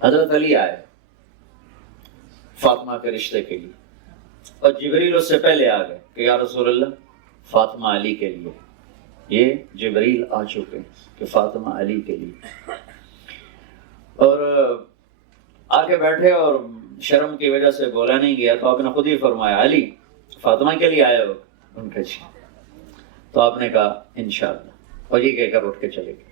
حضرت علی آئے فاطمہ کے رشتے کے لیے، اور جبریل اس سے پہلے آ گئے کہ یا رسول اللہ فاطمہ علی کے لیے، یہ جبریل آ چکے کہ فاطمہ علی کے لیے، اور آگے بیٹھے اور شرم کی وجہ سے بولا نہیں گیا، تو آپ نے خود ہی فرمایا علی فاطمہ کے لیے آئے ہو؟ ان کے جی۔ تو آپ نے کہا انشاءاللہ، اور یہ کہہ کر اٹھ کے چلے گئے۔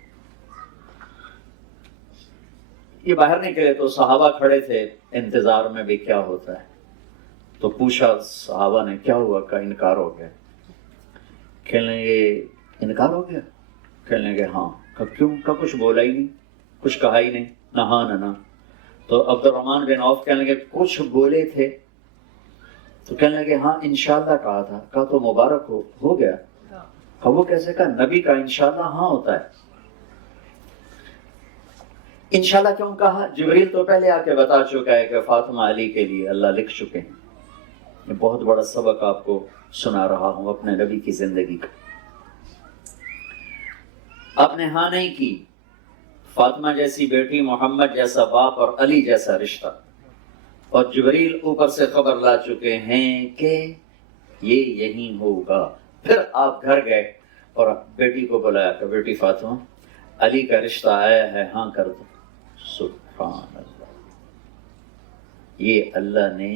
یہ باہر نکلے تو صحابہ کھڑے تھے انتظار میں بھی کیا ہوتا ہے، تو پوچھا صحابہ نے کیا ہوا؟ کا انکار ہو گیا۔ کہنے لگے انکار ہو گیا؟ کہنے لگے ہاں۔ کیوں؟ کا کچھ بولا ہی نہیں، کچھ کہا ہی نہیں، نہ ہاں نہ نہ۔ تو عبد الرحمن بن عوف کہنے لگے کچھ بولے تھے؟ تو کہنے لگے ہاں انشاءاللہ کہا تھا۔ کہا تو مبارک ہو گیا؟ کہا وہ کیسے؟ کہا نبی کا انشاءاللہ ہاں ہوتا ہے۔ انشاءاللہ کیوں کہا؟ جبریل تو پہلے آ کے بتا چکا ہے کہ فاطمہ علی کے لیے اللہ لکھ چکے ہیں۔ یہ بہت بڑا سبق آپ کو سنا رہا ہوں اپنے نبی کی زندگی کا۔ آپ نے ہاں نہیں کی، فاطمہ جیسی بیٹی، محمد جیسا باپ اور علی جیسا رشتہ، اور جبریل اوپر سے خبر لا چکے ہیں کہ یہ یہی ہوگا۔ پھر آپ گھر گئے اور بیٹی کو بلایا کہ بیٹی فاطمہ علی کا رشتہ آیا ہے، ہاں کر دو۔ سبحان اللہ، یہ اللہ نے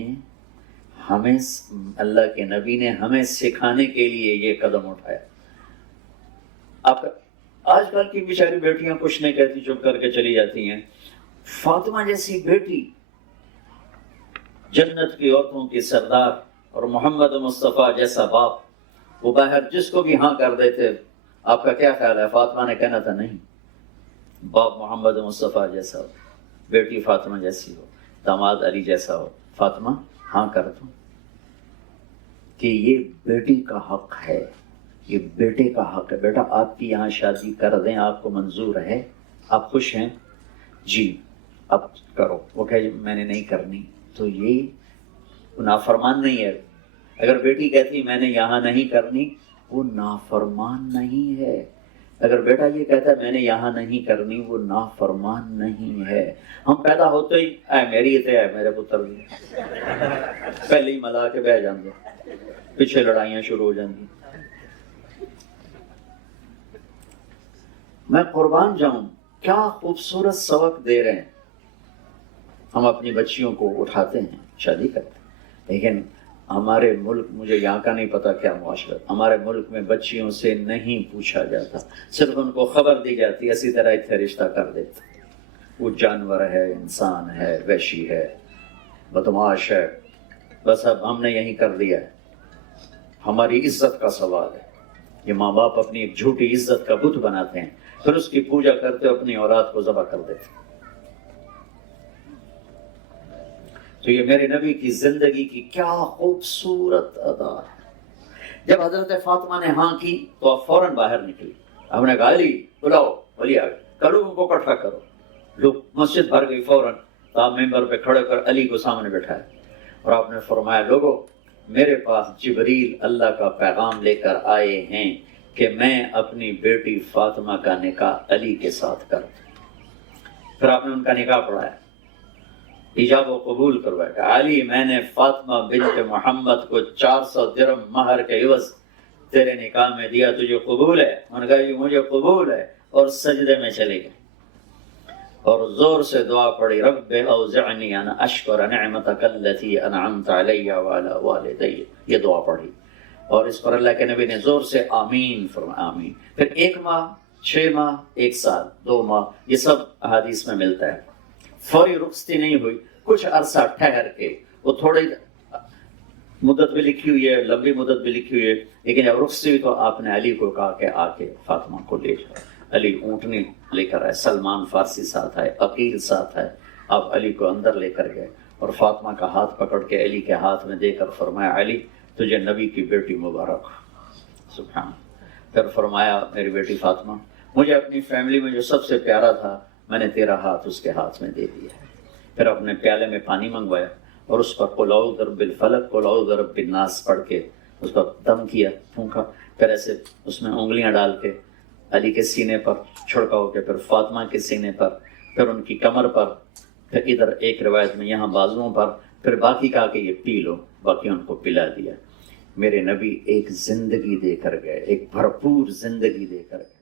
ہمیں، اللہ کے نبی نے ہمیں سکھانے کے لیے یہ قدم اٹھایا۔ آپ آج کل کی بیچاری بیٹیاں کچھ نہیں کہتی، چپ کر کے چلی جاتی ہیں۔ فاطمہ جیسی بیٹی، جنت کی عورتوں کی سردار، اور محمد مصطفیٰ جیسا باپ، وہ باہر جس کو بھی ہاں کر دیتے۔ آپ کا کیا خیال ہے؟ فاطمہ نے کہنا تھا نہیں، باپ محمد مصطفیٰ جیسا ہو، بیٹی فاطمہ جیسی ہو، داماد علی جیسا ہو، فاطمہ ہاں کر دو، کہ یہ بیٹی کا حق ہے، یہ بیٹے کا حق ہے۔ بیٹا آپ کی یہاں شادی کر دیں، آپ کو منظور ہے؟ آپ خوش ہیں؟ جی اب کرو۔ وہ کہے میں نے نہیں کرنی، تو یہ نافرمان نہیں ہے۔ اگر بیٹی کہتی میں نے یہاں نہیں کرنی، وہ نافرمان نہیں ہے۔ اگر بیٹا یہ کہتا ہے میں نے یہاں نہیں کرنی، وہ نافرمان نہیں ہے۔ ہم پیدا ہوتے ہی اے میری تے ہے میرے پتر بھی، پہلے ہی ملا کے بہ جاندے، پیچھے لڑائیاں شروع ہو جاندی۔ میں قربان جاؤں، کیا خوبصورت سبق دے رہے ہیں۔ ہم اپنی بچیوں کو اٹھاتے ہیں، شادی کرتے ہیں، لیکن ہمارے ملک، مجھے یہاں کا نہیں پتا کیا معاشرہ، ہمارے ملک میں بچیوں سے نہیں پوچھا جاتا، صرف ان کو خبر دی جاتی ہے، اسی طرح اتنے رشتہ کر دیتے۔ وہ جانور ہے، انسان ہے، وحشی ہے، بدماش ہے، بس اب ہم نے یہی کر دیا ہے۔ ہماری عزت کا سوال ہے۔ یہ ماں باپ اپنی ایک جھوٹی عزت کا بت بناتے ہیں، پھر اس کی پوجا کرتے، اپنی اولاد کو ذبح کر دیتے۔ تو یہ میرے نبی کی زندگی کی کیا خوبصورت ادا ہے۔ جب حضرت فاطمہ نے ہاں کی تو آپ فوراً باہر نکلی۔ ہم نے کہا علی بلاؤ، علی آ گئے، کرو ان کو اکٹھا کرو۔ لوگ مسجد بھر گئی، فوراً آپ ممبر پہ کھڑے کر علی کو سامنے بٹھایا، اور آپ نے فرمایا لوگوں میرے پاس جبریل اللہ کا پیغام لے کر آئے ہیں کہ میں اپنی بیٹی فاطمہ کا نکاح علی کے ساتھ کروں۔ پھر آپ نے ان کا نکاح پڑھایا، ایجاب و قبول کروایا کہ علی میں نے فاطمہ بنت محمد کو 400 درہم مہر کے عوض تیرے نکاح میں دیا، تجھے قبول ہے؟ انہوں نے کہا یہ مجھے قبول ہے، اور سجدے میں چلے گئے اور زور سے دعا پڑھی، رب اوزعنی ان اشکر نعمتک التی انعمت علی وعلی والدی، یہ دعا پڑھی، اور اس پر اللہ کے نبی نے زور سے آمین فرمایا، آمین۔ پھر 1 ماہ، 6 ماہ، 1 سال، 2 ماہ، یہ سب احادیث میں ملتا ہے۔ فوری رخصتی نہیں ہوئی، کچھ عرصہ ٹھہر کے، وہ تھوڑی مدت بھی لکھی ہوئی ہے، لمبی مدت بھی لکھی ہوئی ہے، لیکن جب رخصتی ہوئی تو آپ نے علی کو کہا کہ آ کے فاطمہ کو لے جاؤ۔ علی اونٹنی لے کر آئے، سلمان فارسی ساتھ آئے، عقیل ساتھ آئے، آپ علی کو اندر لے کر گئے اور فاطمہ کا ہاتھ پکڑ کے علی کے ہاتھ میں دے کر فرمایا علی تجھے نبی کی بیٹی مبارک۔ سبحان۔ پھر فرمایا میری بیٹی فاطمہ مجھے اپنی فیملی میں جو سب سے پیارا تھا میں نے تیرا ہاتھ اس کے ہاتھ میں دے دیا ہے۔ پھر اپنے پیالے میں پانی منگوایا اور اس پر قل اعوذ برب الفلق قل اعوذ برب الناس پڑھ کے اس پر دم کیا، پھونکا، پھر ایسے اس میں انگلیاں ڈال کے علی کے سینے پر چھڑکاؤ کے، پھر فاطمہ کے سینے پر، پھر ان کی کمر پر، پھر ادھر ایک روایت میں یہاں بازوؤں پر، پھر باقی کہا کہ یہ پی لو، باقی ان کو پلا دیا۔ میرے نبی ایک زندگی دے کر گئے، ایک بھرپور زندگی دے کر گئے۔